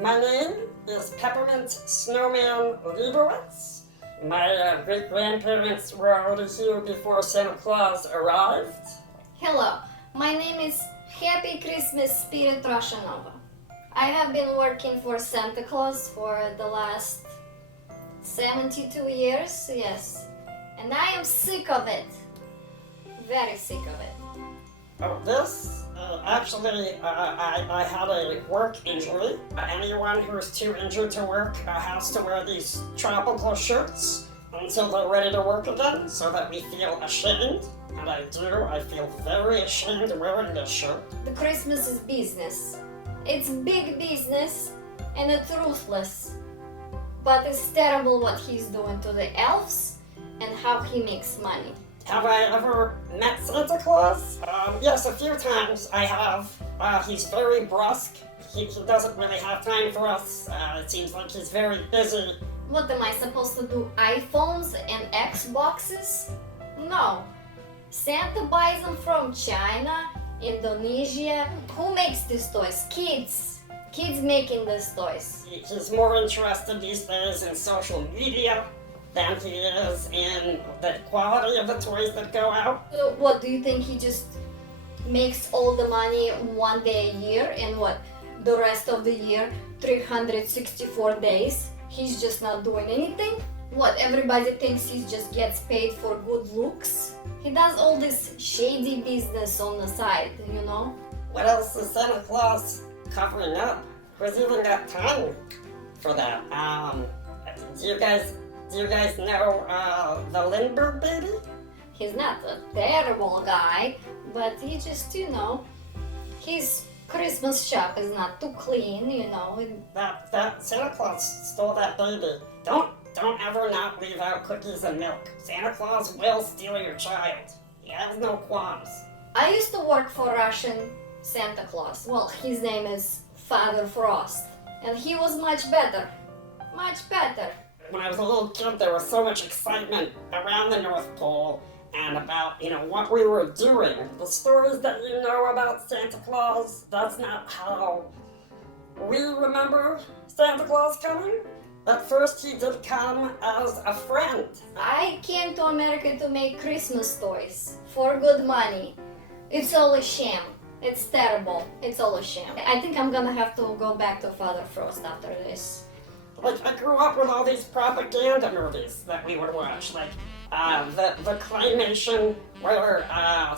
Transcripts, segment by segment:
My name is Peppermint Snowman Leibowitz. My great-grandparents were already here before Santa Claus arrived. Hello, my name is Happy Christmas Spirit Rushanova. I have been working for Santa Claus for the last 72 years, yes. And I am sick of it. Very sick of it. Oh, this? I had a work injury. Anyone who's too injured to work has to wear these tropical shirts until they're ready to work again, so that we feel ashamed. And I do. I feel very ashamed wearing this shirt. The Christmas is business. It's big business and it's ruthless. But it's terrible what he's doing to the elves and how he makes money. Have I ever met Santa Claus? Yes, a few times I have. He's very brusque. He doesn't really have time for us. It seems like he's very busy. What am I supposed to do? iPhones and Xboxes? No. Santa buys them from China, Indonesia. Who makes these toys? Kids. Kids making these toys. He's more interested these days in social media than he is in the quality of the toys that go out. So what, do you think he just makes all the money one day a year, and what, the rest of the year, 364 days, he's just not doing anything? What, everybody thinks he just gets paid for good looks? He does all this shady business on the side, you know? What else is Santa Claus covering up? Who's even got time for that? Do you guys know the Lindbergh baby? He's not a terrible guy, but he just, his Christmas shop is not too clean, That Santa Claus stole that baby. Don't ever not leave out cookies and milk. Santa Claus will steal your child. He has no qualms. I used to work for Russian Santa Claus. Well, his name is Father Frost, and he was much better. Much better. When I was a little kid, there was so much excitement around the North Pole and about, what we were doing. The stories that you know about Santa Claus, that's not how we remember Santa Claus coming. At first, he did come as a friend. I came to America to make Christmas toys for good money. It's all a sham. It's terrible. It's all a sham. I think I'm gonna have to go back to Father Frost after this. Like, I grew up with all these propaganda movies that we would watch, like the claymation where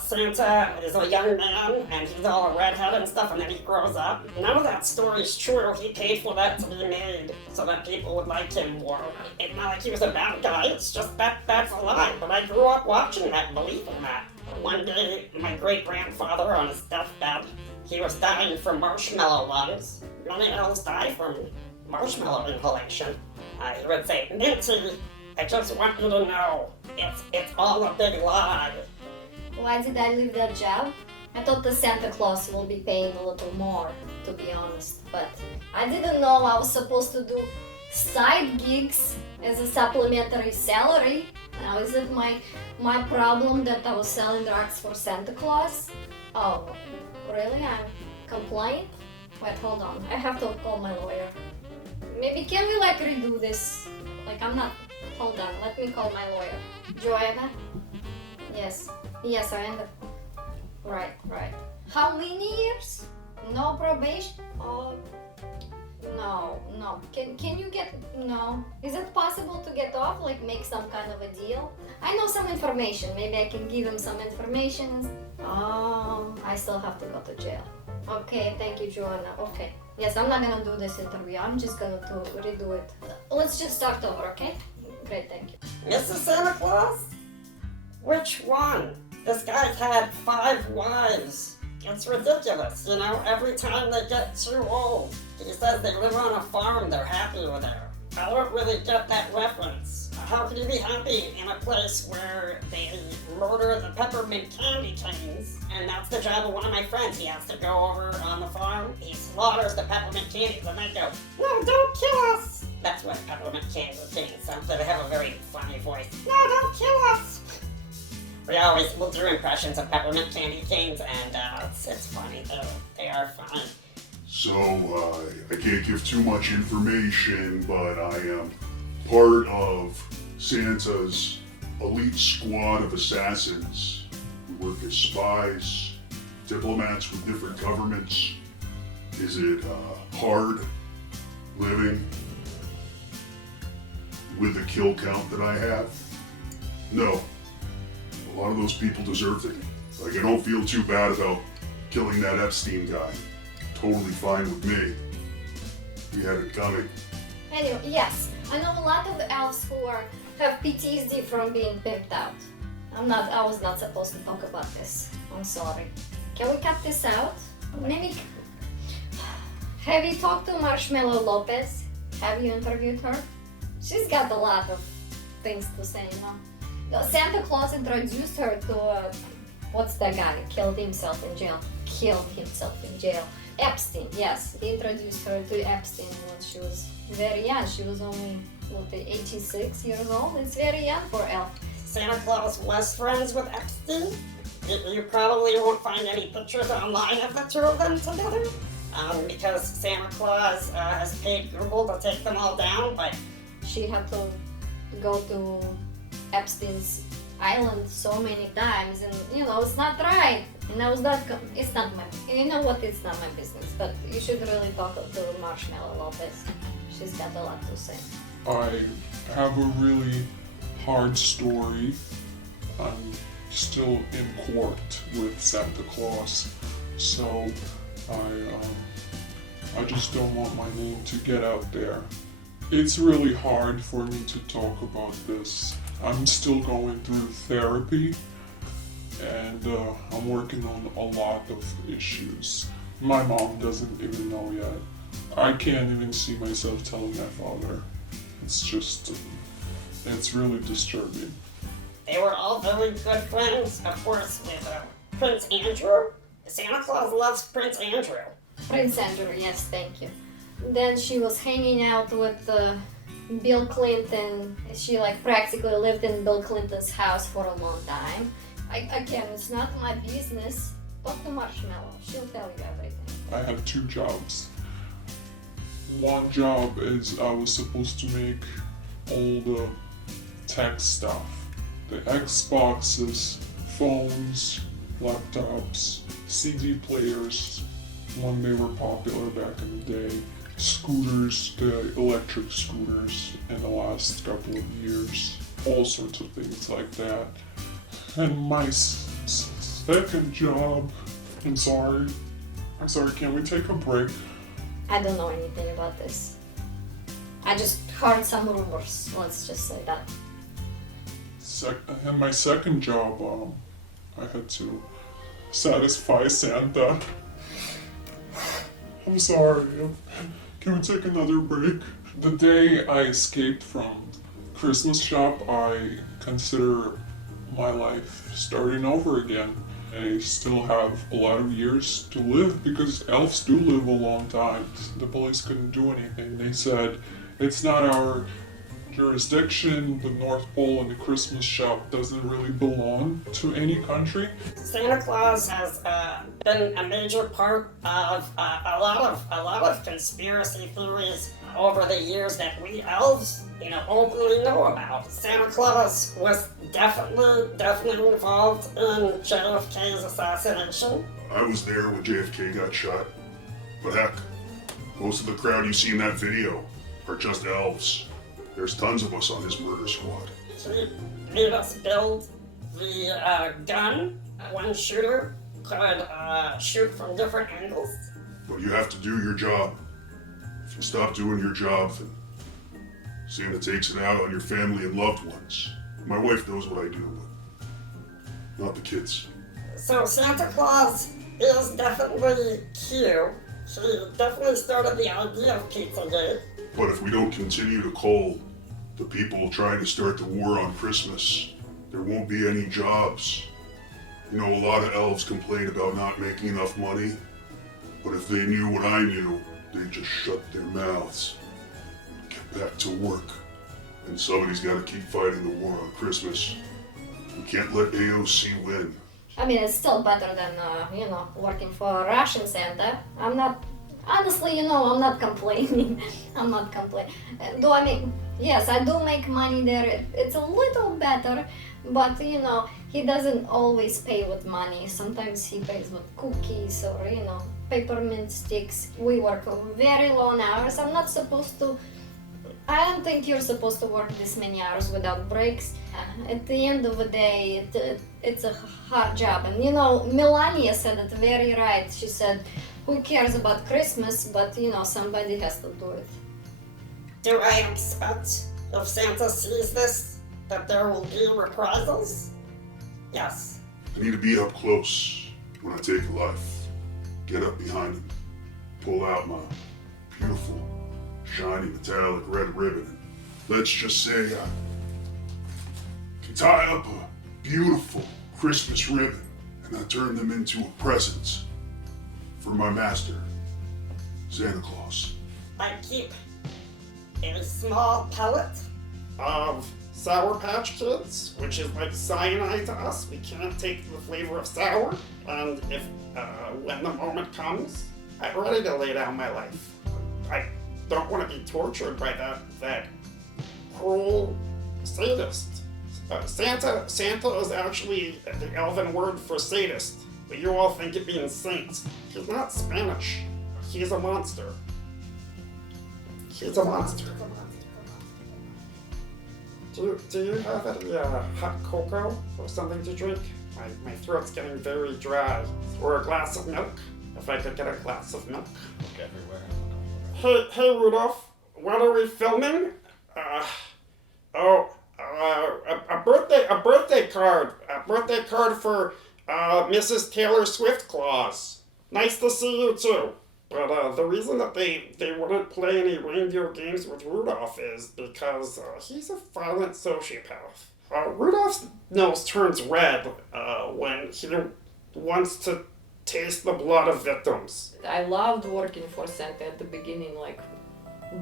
Santa is a young man and he's all redhead and stuff, and then he grows up. None of that story is true. He paid for that to be made so that people would like him more. It's not like he was a bad guy, it's just that's a lie. But I grew up watching that and believing that. One day, my great-grandfather on his deathbed, he was dying from marshmallow lungs. Many elves die from marshmallow inhalation. He would say, "Minty, I just want you to know, it's all a big lie." Why did I leave that job? I thought the Santa Claus will be paying a little more, to be honest, but I didn't know I was supposed to do side gigs as a supplementary salary. Now, is it my problem that I was selling drugs for Santa Claus? Oh, really? I'm compliant? Wait, hold on. I have to call my lawyer. Maybe can we redo this? I'm not. Hold on. Let me call my lawyer. Joanna? Yes. Yes, I ended. Right. How many years? No probation? Oh, no. Can you get? No. Is it possible to get off? Make some kind of a deal? I know some information. Maybe I can give him some information. Oh, I still have to go to jail. Okay, thank you, Joanna. Okay. Yes, I'm not gonna do this interview. I'm just gonna redo it. Let's just start over, okay? Great, thank you. Mrs. Santa Claus? Which one? This guy's had 5 wives. It's ridiculous, every time they get too old. He says they live on a farm, they're happier there. I don't really get that reference. How can you be happy in a place where they murder the peppermint candy canes? And that's the job of one of my friends. He has to go over on the farm, he slaughters the peppermint candies, and they go, "No, don't kill us!" That's what peppermint candy canes sound. They have a very funny voice. "No, don't kill us!" We'll do impressions of peppermint candy canes, and it's funny, though. They are funny. So, I can't give too much information, but I am part of Santa's elite squad of assassins who work as spies, diplomats with different governments. Is it hard living with the kill count that I have? No. A lot of those people deserved it. Like, I don't feel too bad about killing that Epstein guy. Totally fine with me. He had it coming. Anyway, yes, I know a lot of elves who have PTSD from being pimped out. I was not supposed to talk about this. I'm sorry. Can we cut this out? Maybe. Have you talked to Marshmallow Lopez? Have you interviewed her? She's got a lot of things to say, you know. Santa Claus introduced her to, what's that guy? Killed himself in jail. Epstein, yes. He introduced her to Epstein when she was very young. She was only, 86 years old? It's very young for elf. Santa Claus was friends with Epstein. You probably won't find any pictures online of the two of them together. Because Santa Claus has paid Google to take them all down, but She had to go to Epstein's island so many times, and it's not right. And I was not. It's not my. You know what? It's not my business. But you should really talk to Marshmallow Lopez. She's got a lot to say. I have a really hard story. I'm still in court with Santa Claus, so I just don't want my name to get out there. It's really hard for me to talk about this. I'm still going through therapy, and I'm working on a lot of issues. My mom doesn't even know yet. I can't even see myself telling my father. It's just, it's really disturbing. they were all very good friends, of course, with Prince Andrew. Santa Claus loves Prince Andrew. Prince Andrew, yes, thank you. Then she was hanging out with Bill Clinton. She practically lived in Bill Clinton's house for a long time. Again, it's not my business. Talk to Marshmallow. She'll tell you everything. I have 2 jobs. One job is I was supposed to make all the tech stuff. The Xboxes, phones, laptops, CD players, when they were popular back in the day, scooters, the electric scooters in the last couple of years, all sorts of things like that. And my second job, I'm sorry, can we take a break? I don't know anything about this. I just heard some rumors, let's just say that. And my second job, I had to satisfy Santa. I'm sorry. Can we take another break? The day I escaped from Christmas shop, I consider my life starting over again. I still have a lot of years to live because elves do live a long time. The police couldn't do anything. They said, it's not our jurisdiction, the North Pole and the Christmas shop doesn't really belong to any country. Santa Claus has been a major part of a lot of conspiracy theories over the years that we elves, openly know about. Santa Claus was definitely involved in JFK's assassination. I was there when JFK got shot. But heck, most of the crowd you see in that video are just elves. There's tons of us on his murder squad. He made us build the gun. One shooter could shoot from different angles. But you have to do your job. If you stop doing your job, then Santa takes it out on your family and loved ones. My wife knows what I do, but not the kids. So Santa Claus is definitely cute. He definitely started the idea of Pizzagate. But if we don't continue to call the people trying to start the war on Christmas, there won't be any jobs. A lot of elves complain about not making enough money, but if they knew what I knew, they'd just shut their mouths, get back to work. And somebody's got to keep fighting the war on Christmas. We can't let AOC win. I mean, it's still better than, working for Russian Santa. I'm not Honestly, I'm not complaining. I'm not complaining. Do I make? Yes, I do make money there. It's a little better, but he doesn't always pay with money. Sometimes he pays with cookies or peppermint sticks. We work very long hours. I'm not supposed to. I don't think you're supposed to work this many hours without breaks. At the end of the day, it's a hard job. And Melania said it very right. She said, who cares about Christmas, but somebody has to do it. Do I expect, if Santa sees this, that there will be reprisals? Yes. I need to be up close when I take a life. Get up behind him, pull out my beautiful, shiny, metallic red ribbon, and let's just say I can tie up a beautiful Christmas ribbon, and I turn them into a present for my master, Santa Claus. I keep a small pellet of Sour Patch Kids, which is like cyanide to us. We can't take the flavor of sour. And if, when the moment comes, I'm ready to lay down my life. I don't want to be tortured by that cruel sadist. Santa is actually the elven word for sadist, but you all think it means saint. He's not Spanish. He's a monster. He's a monster. Do you have any hot cocoa or something to drink? My throat's getting very dry. Or a glass of milk, if I could get a glass of milk. Look everywhere. Hey Rudolph, what are we filming? A birthday card for Mrs. Taylor Swift Claus. Nice to see you too. But the reason that they wouldn't play any reindeer games with Rudolph is because he's a violent sociopath. Rudolph's nose turns red when he wants to taste the blood of victims. I loved working for Santa at the beginning, like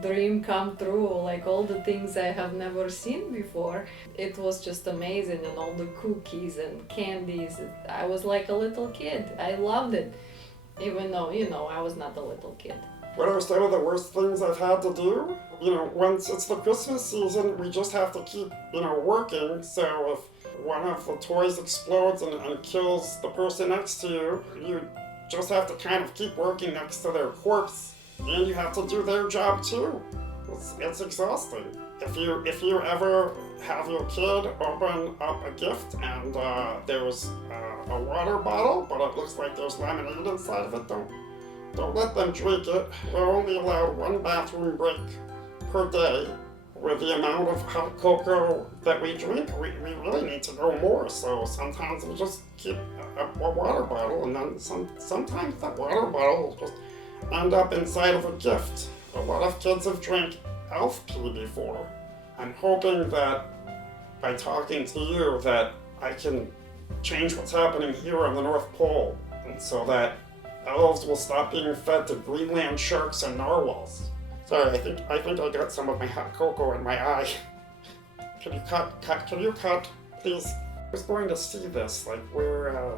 dream come true, like all the things I have never seen before. It was just amazing, and all the cookies and candies. I was like a little kid. I loved it, even though, I was not a little kid. What are some of the worst things I've had to do? Once it's the Christmas season, we just have to keep, working. So if one of the toys explodes and kills the person next to you, you just have to kind of keep working next to their corpse. And you have to do their job too. It's exhausting. If you ever have your kid open up a gift and there's a water bottle, but it looks like there's lemonade inside of it, don't let them drink it. We're only allowed one bathroom break per day. With the amount of hot cocoa that we drink, we really need to go more. So sometimes we just keep a water bottle, and then sometimes that water bottle will just end up inside of a gift. A lot of kids have drank elf pee before. I'm hoping that by talking to you that I can change what's happening here on the North Pole, and so that elves will stop being fed to Greenland sharks and narwhals. Sorry, I think I got some of my hot cocoa in my eye. Can you cut, please? I was going to see this, like where